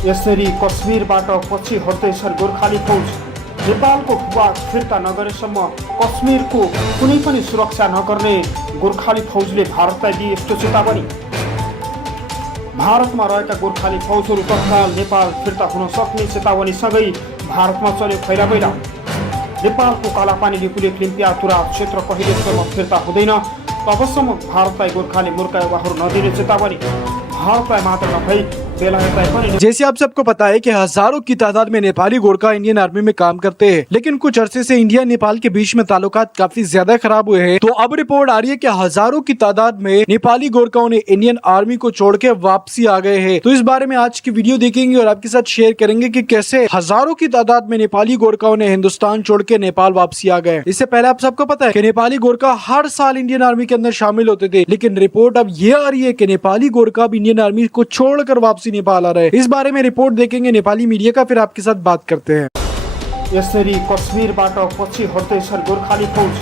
यसरी कश्मीरबाट पछि हट्दैछन् गोर्खाली फौज। नेपालको भूभाग फिर्ता नगरेसम्म कश्मीरको कुनै पनि सुरक्षा नगर्ने गोर्खाली फौजले भारतलाई दिए यस्तो चेतावनी। भारतमा रहेका गोर्खाली फौजहरू तत्काल नेपाल फिर्ता हुन सक्ने चेतावनीसँगै भारतमा चल्यो खैराबैरा। नेपालको कालापानी लिपुलेख लिम्पिया तुरा क्षेत्र कहिलेसम्म फिर्ता हुँदैन तबसम्म भारतलाई गोर्खाली मूर्खा युवाहरू नदिने चेतावनी। भारतलाई मात्र नभई जैसे आप सबको पता है कि हजारों की तादाद में नेपाली गोरखा इंडियन आर्मी में काम करते हैं, लेकिन कुछ अरसे से इंडिया नेपाल के बीच में ताल्लुकात काफी ज्यादा खराब हुए हैं। तो अब रिपोर्ट आ रही है कि हजारों की तादाद में नेपाली गोरखाओं ने इंडियन आर्मी को छोड़ के वापसी आ गए हैं। तो इस बारे में आज की वीडियो देखेंगे और आपके साथ शेयर करेंगे कि कैसे हजारों की तादाद में नेपाली गोरखाओं ने हिंदुस्तान छोड़ के नेपाल वापसी आ गए। इससे पहले आप सबको पता है कि नेपाली गोरखा हर साल इंडियन आर्मी के अंदर शामिल होते थे, लेकिन रिपोर्ट अब ये आ रही है कि नेपाली गोरखा अब इंडियन आर्मी को छोड़कर वापसी नेपाल आ रहे हैं। इस बारे में रिपोर्ट देखेंगे नेपाली मीडिया का, फिर आपके साथ बात करते हैं। यसरी कश्मीरबाट पछि हट्दैछन् गोर्खाली फौज।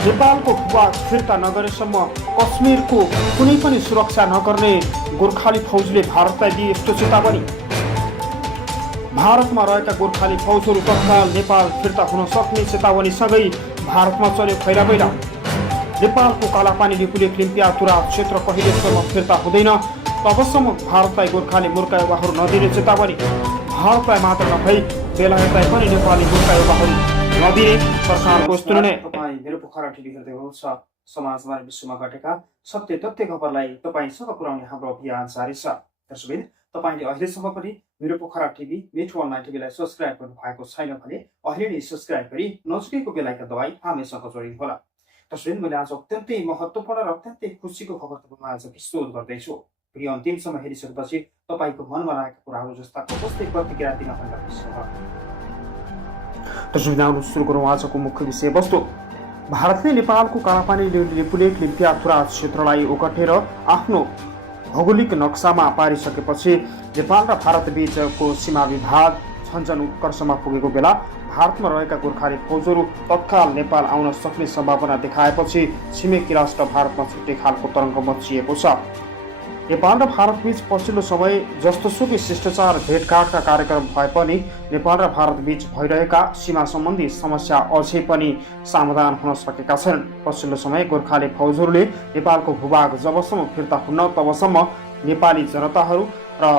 नेपालको भूभाग फिर्ता नगरेसम्म कश्मीरको कुनै पनि सुरक्षा नगर्ने गोर्खाली फौजले भारतलाई दिए यस्तो चेतावनी। भारतमा रहेका गोर्खाली फौजहरू तत्काल नेपाल फिर्ता हुन सक्ने चेतावनीसँगै भारतमा चल्यो खैराबैरा। नेपालको कालापानी लिपुलेख लिम्पिया तुरा क्षेत्र कहिलेसम्म फिर्ता हुँदैन तबसम्म भारतलाई गोर्खाली मूर्खा युवाहरू नदिने चेतावनी। भारतलाई मात्र नभई बेलायतलाई पनि नेपाली मूर्खा युवाहरू नदिने सरकारको यस्तो निर्णय। तपाईँ मेरो पोखरा टिभी हेर्दै हुनुहुन्छ। समाजमा र विश्वमा घटेका सत्य तथ्य खबरलाई तपाईँसँग पुर्याउने हाम्रो अभियान जारी छ। दर्शकवृन्द, तपाईँले अहिलेसम्म पनि मेरो पोखरा टिभी मिठो अनलाइन टिभीलाई सब्स्क्राइब गर्नु भएको छैन भने अहिले नै सब्स्क्राइब गरी नजिकैको बेल आइकन दबाई हामीसँग जोडिनुहोला। दर्शकवृन्द, मैले आज अत्यन्तै महत्त्वपूर्ण र अत्यन्तै खुसीको खबर तपाईँलाई आज प्रस्तुत गर्दैछु। भिडियो अन्तिमसम्म हेरिसकेपछि तपाईँको मनमा लागेका कुराहरू जस्ताको जस्तै प्रतिक्रिया दिन भन्दा दर्शक सुरु गरौँ आजको मुख्य विषयवस्तु। भारतले नेपालको कालापानी लिपुलेख लिम्पिया तुरा क्षेत्रलाई ओगटेर आफ्नो भौगोलिक नक्सामा पारिसकेपछि नेपाल र भारत बीचको सीमा विवाद छन्चन उत्कर्षमा पुगेको बेला भारतमा रहेका गोर्खाली फौजहरू तत्काल नेपाल आउन सक्ने सम्भावना देखाएपछि छिमेकी राष्ट्र भारतमा छुट्टै खालको तरङ्ग मचिएको छ। नेपाल र भारत बीच पछिल्लो समय जस्तोसुकै शिष्टाचार भेटघाटका कार्यक्रम भए पनि नेपाल र भारत बीच भइरहेका सीमा सम्बन्धी समस्या अझै पनि समाधान हुन सकेका छैनन्। पछिल्लो समय गोर्खाली फौजहरूले नेपालको भूभाग जबसम्म फिर्ता हुन्न तबसम्म नेपाली जनताहरू र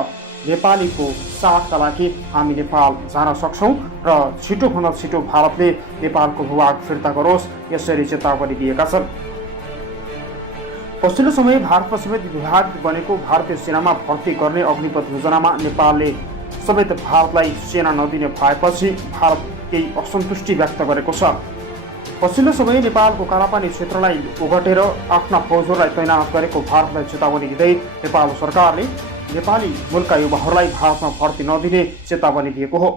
नेपालीको साथका लागि हामी नेपाल जान सक्छौँ र छिटोभन्दा छिटो भारतले नेपालको भूभाग फिर्ता गरोस् यसरी चेतावनी दिएका छन्। पछिल्लो समय भारतमा समेत विभाग बनेको भारतीय सेनामा भर्ती गर्ने अग्निपथ योजनामा नेपालले समेत भारतलाई सेना नदिने भएपछि भारत केही असन्तुष्टि व्यक्त गरेको छ। पछिल्लो समय नेपालको कालापानी क्षेत्रलाई ओगटेर आफ्ना फौजहरूलाई तैनात गरेको भारतलाई चेतावनी दिँदै नेपाल सरकारले नेपाली मूलका युवाहरूलाई भारतमा भर्ती नदिने चेतावनी दिएको हो।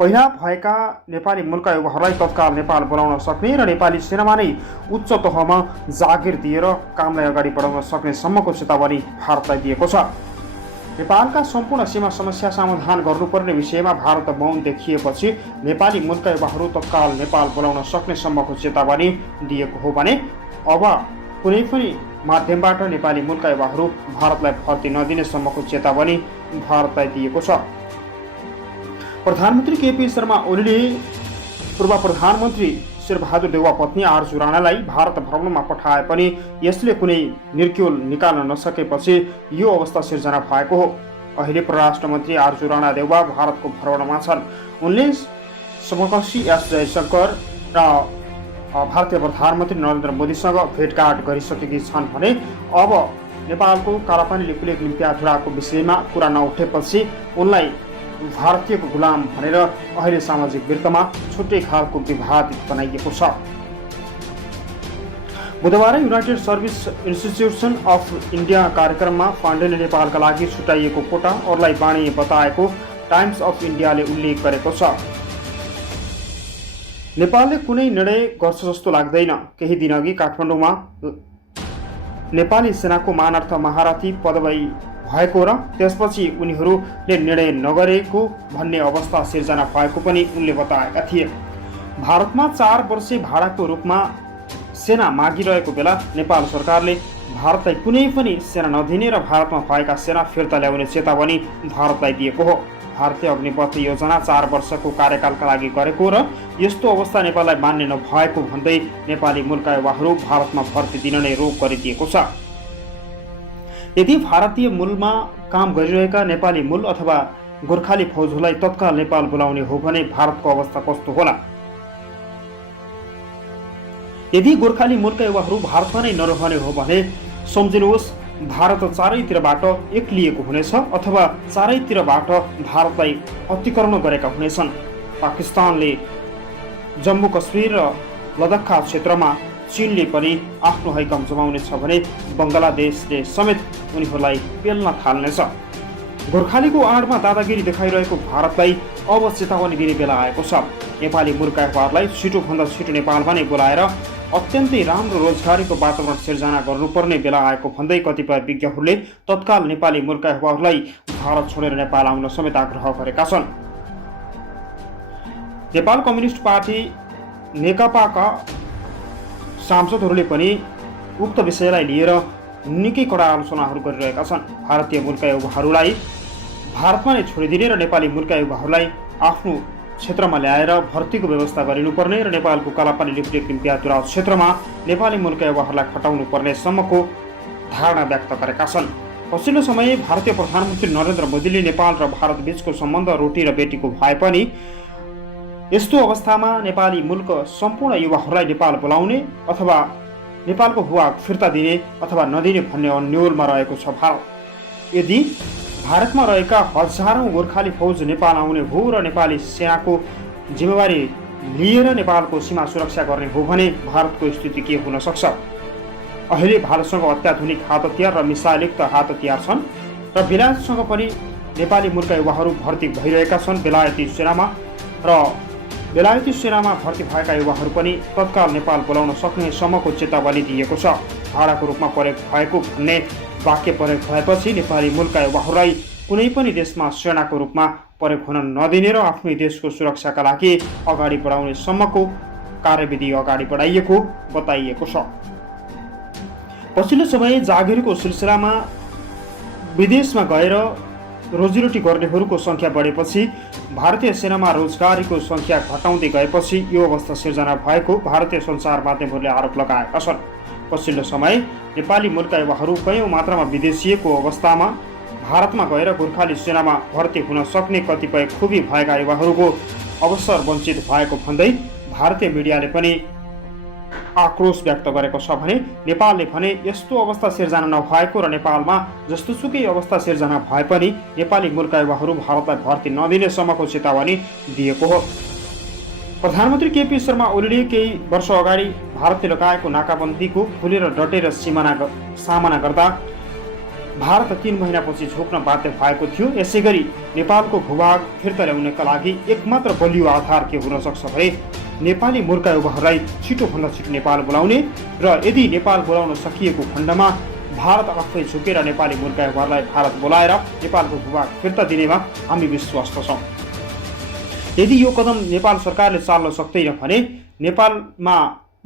पहिला भएका नेपाली मूलका युवाहरूलाई तत्काल नेपाल बोलाउन सक्ने र नेपाली सेनामा नै उच्च तहमा जागिर दिएर कामलाई अगाडि बढाउन सक्ने सम्मको चेतावनी भारतलाई दिएको छ। नेपालका सम्पूर्ण सीमा समस्या समाधान गर्नुपर्ने विषयमा भारत मौन देखिएपछि नेपाली मूलका युवाहरू तत्काल नेपाल बोलाउन सक्ने सम्मको चेतावनी दिएको हो भने अब कुनै पनि माध्यमबाट नेपाली मूलका युवाहरू भारतलाई भर्ती नदिने सम्मको चेतावनी भारतलाई दिएको छ। प्रधानमन्त्री केपी शर्मा ओलीले पूर्व प्रधानमन्त्री शेरबहादुर देउवा पत्नी आरजु राणालाई भारत भ्रमणमा पठाए पनि यसले कुनै निर्क्युल निकाल्न नसकेपछि यो अवस्था सिर्जना भएको हो। अहिले परराष्ट्र मन्त्री आरजु राणा देउवा भारतको भ्रमणमा छन्। उनले समकक्षी एस जयशंकर र भारतीय प्रधानमन्त्री नरेन्द्र मोदीसँग भेटघाट गरिसकेकी छन् भने अब नेपालको कालापानी लिपुलेख लिम्पिया तुराको विषयमा कुरा नउठेपछि उनलाई भारतीयको गुलाम भनेर अहिले सामाजिक वृत्तमा छुट्टै खालको विवादित बनाइएको छ। बुधबार United service institution of India कार्यक्रममा फान्डेले नेपालका लागि छुट्याइएको कोटा अरूलाई बाँडी बताएको टाइम्स अफ इन्डियाले उल्लेख गरेको छ। नेपालले कुनै निर्णय गर्छ जस्तो लाग्दैन। केही दिनअघि काठमाडौँमा नेपाली सेनाको मानार्थ महारथी पदवी भएको र त्यसपछि उनीहरूले निर्णय नगरेको भन्ने अवस्था सिर्जना भएको पनि उनले बताएका थिए। भारतमा 4 वर्षे भाडाको रूपमा सेना मागिरहेको बेला नेपाल सरकारले भारतलाई कुनै पनि सेना नदिने र भारतमा भएका सेना फिर्ता ल्याउने चेतावनी भारतलाई दिएको हो। भारतीय अग्निपथ योजना 4 वर्षको कार्यकालका लागि गरेको र यस्तो अवस्था नेपाललाई मान्ने नभएको भन्दै नेपाली मूलका युवाहरू भारतमा भर्ती दिन नै रोक गरिदिएको छ। यदि भारतीय मूलमा काम गरिरहेका नेपाली मूल अथवा गोर्खाली फौजहरूलाई तत्काल नेपाल बोलाउने हो भने भारतको अवस्था कस्तो होला? यदि गोर्खाली मूलका युवाहरू भारतमा नै नरहने हो भने सम्झिनुहोस्, भारत चारैतिरबाट एक्लिएको हुनेछ अथवा चारैतिरबाट भारतलाई अतिक्रमण गरेका हुनेछन्। पाकिस्तानले जम्मू कश्मीर र लद्दाखका क्षेत्रमा चीनले पनि आफ्नो हैकम जमाउनेछ भने बङ्गलादेशले समेत उनीहरूलाई पेल्न थाल्नेछ। गोर्खालीको आडमा दादागिरी देखाइरहेको भारतलाई अब चेतावनी दिने बेला आएको छ। नेपाली मूलका युवाहरूलाई छिटोभन्दा छिटो नेपालमा नै बोलाएर अत्यन्तै राम्रो रोजगारीको वातावरण सिर्जना गर्नुपर्ने बेला आएको भन्दै कतिपय विज्ञहरूले तत्काल नेपाली मूलका युवाहरूलाई भारत छोडेर नेपाल आउन समेत आग्रह गरेका छन्। नेपाल कम्युनिस्ट पार्टी नेकपाका सांसदहरूले पनि उक्त विषयलाई लिएर निकै कडा आलोचनाहरू गरिरहेका छन्। भारतीय मूलका युवाहरूलाई भारतमा नै छोडिदिने र नेपाली मूलका युवाहरूलाई आफ्नो क्षेत्रमा ल्याएर भर्तीको व्यवस्था गरिनुपर्ने र नेपालको कालापानी लिप्लेक पिम्पियातुरा क्षेत्रमा नेपाली मूलका युवाहरूलाई खटाउनु पर्ने सम्मको धारणा व्यक्त गरेका छन्। पछिल्लो समय भारतीय प्रधानमन्त्री नरेन्द्र मोदीले नेपाल र भारत बीचको सम्बन्ध रोटी र बेटीको भए पनि यस्तो अवस्थामा नेपाली मूलक सम्पूर्ण युवाहरूलाई नेपाल बोलाउने अथवा नेपालको भूभाग फिर्ता दिने अथवा नदिने भन्ने अन्योलमा रहेको छ भारत। यदि भारतमा रहेका हजारौं गोर्खाली फौज नेपाल आउने हो र नेपाली सेनाको जिम्मेवारी लिएर नेपालको सीमा सुरक्षा गर्ने हो भने भारतको स्थिति के हुन सक्छ? अहिले भारतसँग अत्याधुनिक हात हतियार र मिसाइलयुक्त हात हतियार छन् र बेलायतसँग पनि नेपाली मूलका युवाहरू भर्ती भइरहेका छन्। बेलायती सेनामा भर्ती भएका युवाहरू पनि तत्काल नेपाल बोलाउन सक्ने सम्मको चेतावनी दिएको छ। भाडाको रूपमा प्रयोग भएको भन्ने वाक्य प्रयोग भएपछि नेपाली मूलका युवाहरूलाई कुनै पनि देशमा सेनाको रूपमा प्रयोग हुन नदिने र आफ्नै देशको सुरक्षाका लागि अगाडि बढाउने सम्मको कार्यविधि अगाडि बढाइएको बताइएको छ। पछिल्लो समय जागिरको सिलसिलामा विदेशमा गएर रोजीरोटी गर्नेहरूको सङ्ख्या बढेपछि भारतीय सेनामा रोजगारीको सङ्ख्या घटाउँदै गएपछि यो अवस्था सिर्जना भएको भारतीय सञ्चार माध्यमहरूले आरोप लगाएका छन्। पछिल्लो समय नेपाली मूलका युवाहरू कयौं मात्रामा विदेशिएको अवस्थामा भारतमा गएर गोर्खाली सेनामा भर्ती हुन सक्ने कतिपय खुबी भएका युवाहरूको अवसर वञ्चित भएको भन्दै भारतीय मिडियाले पनि आक्रोश व्यक्त गरेको छ भने नेपालले भने यस्तो अवस्था सिर्जना नभएको र नेपालमा जस्तोसुकै अवस्था सिर्जना भए पनि नेपाली मूलका युवाहरू भारतलाई भर्ती नदिने सम्मको चेतावनी दिएको हो। प्रधानमन्त्री केपी शर्मा ओलीले केही वर्ष अगाडि भारतले लगाएको नाकाबन्दीको खुलेर डटेर सामना गर्दा भारत 3 महिनापछि झुक्न बाध्य भएको थियो। यसैगरी नेपालको भूभाग फिर्ता ल्याउनका लागि एकमात्र बलियो आधार के हुन सक्छ भने नेपाली मूलका युवाहरूलाई छिटोभन्दा छिटो नेपाल बोलाउने र यदि नेपाल बोलाउन सकिएको खण्डमा भारत आफै झुकेर नेपाली मूलका युवाहरूलाई भारत बोलाएर नेपालको भूभाग फिर्ता दिनेमा हामी विश्वस्त छौँ। यदि यो कदम नेपाल सरकारले चाल्न सक्दैन भने नेपालमा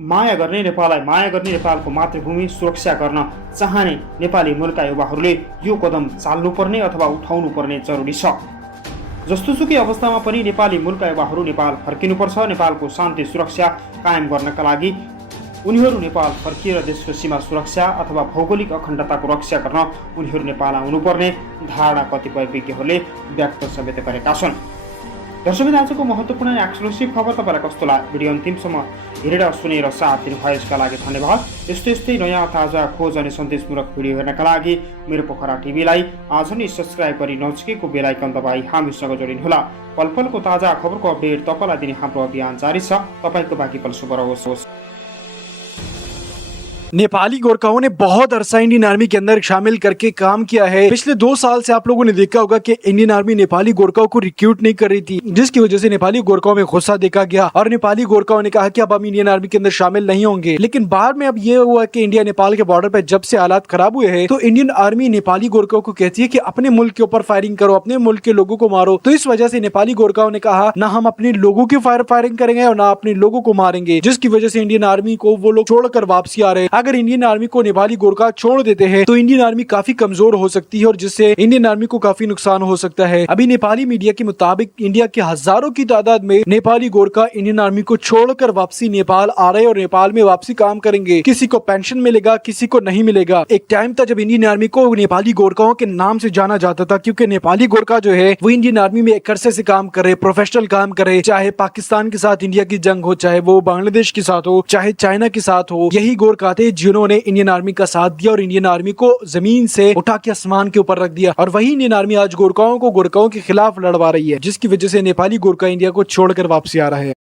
माया गर्ने, नेपाललाई माया गर्ने, नेपालको मातृभूमि सुरक्षा गर्न चाहने नेपाली मूलका युवाहरूले यो कदम चाल्नुपर्ने अथवा उठाउनुपर्ने जरुरी छ। जस्तोसुकै अवस्थामा पनि नेपाली मूलका युवाहरू नेपाल फर्किनुपर्छ। नेपालको शान्ति सुरक्षा कायम गर्नका लागि उनीहरू नेपाल फर्किएर देशको सीमा सुरक्षा अथवा भौगोलिक अखण्डताको रक्षा गर्न उनीहरू नेपाल आउनुपर्ने धारणा कतिपय विज्ञहरूले व्यक्त समेत गरेका छन्। दर्शक आजको महत्त्वपूर्ण एक्सक्लुसिभ खबर तपाईँलाई कस्तो लाग्यो? भिडियो अन्तिमसम्म हेरेर सुनेर साथ दिनुभयो यसका लागि धन्यवाद। यस्तै नयाँ ताजा खोज अनि सन्देशमूलक भिडियो हेर्नका लागि मेरो पोखरा टिभीलाई आज नै सब्स्क्राइब गरी नजिकैको बेल आइकन दबाई हामीसँग जोडिनुहोला। पलपलको ताजा खबरको अपडेट तपाईँलाई दिने हाम्रो अभियान जारी छ। तपाईँको बाँकी पल शुभ रहोस्। नेपाली गोरखाओं ने बहुत अरसा इंडियन आर्मी के अंदर शामिल करके काम किया है। पिछले 2 साल से आप लोगों ने देखा होगा कि इंडियन आर्मी नेपाली गोरखाओं को रिक्रूट नहीं कर रही थी, जिसकी वजह से नेपाली गोरखाओं में गुस्सा देखा गया और नेपाली गोरखाओं ने कहा कि अब हम इंडियन आर्मी के अंदर शामिल नहीं होंगे। लेकिन बाद में अब ये हुआ कि इंडिया नेपाल के बॉर्डर पर जब से हालात खराब हुए हैं तो इंडियन आर्मी नेपाली गोरखाओं को कहती है कि अपने मुल्क के ऊपर फायरिंग करो, अपने मुल्क के लोगों को मारो। तो इस वजह से नेपाली गोरखाओं ने कहा ना हम अपने लोगों की फायरिंग करेंगे और ना अपने लोगों को मारेंगे, जिसकी वजह से इंडियन आर्मी को वो लोग छोड़कर वापसी आ रहे हैं। अगर इंडियन आर्मी को नेपाली गोरखा छोड़ देते हैं तो इंडियन आर्मी काफी कमजोर हो सकती है और जिससे इंडियन आर्मी को काफी नुकसान हो सकता है। अभी नेपाली मीडिया के मुताबिक इंडिया के हजारों की तादाद में नेपाली गोरखा इंडियन आर्मी को छोड़कर वापसी नेपाल आ रहे हैं और नेपाल में वापसी काम करेंगे। किसी को पेंशन मिलेगा, किसी को नहीं मिलेगा। एक टाइम था जब इंडियन आर्मी को नेपाली गोरखाओं के नाम से जाना जाता था, क्योंकि नेपाली गोरखा जो है वो इंडियन आर्मी में एक अरसे से काम कर रहे, प्रोफेशनल काम कर रहे, चाहे पाकिस्तान के साथ इंडिया की जंग हो, चाहे वो बांग्लादेश के साथ हो, चाहे चाइना के साथ हो। यही गोरखा थे जिन्होंने इंडियन आर्मी का साथ दिया और इंडियन आर्मी को जमीन से उठा के आसमान के ऊपर रख दिया। और वही इंडियन आर्मी आज गोरखाओं के खिलाफ लड़वा रही है, जिसकी वजह से नेपाली गोरखा इंडिया को छोड़कर वापसी आ रहा है।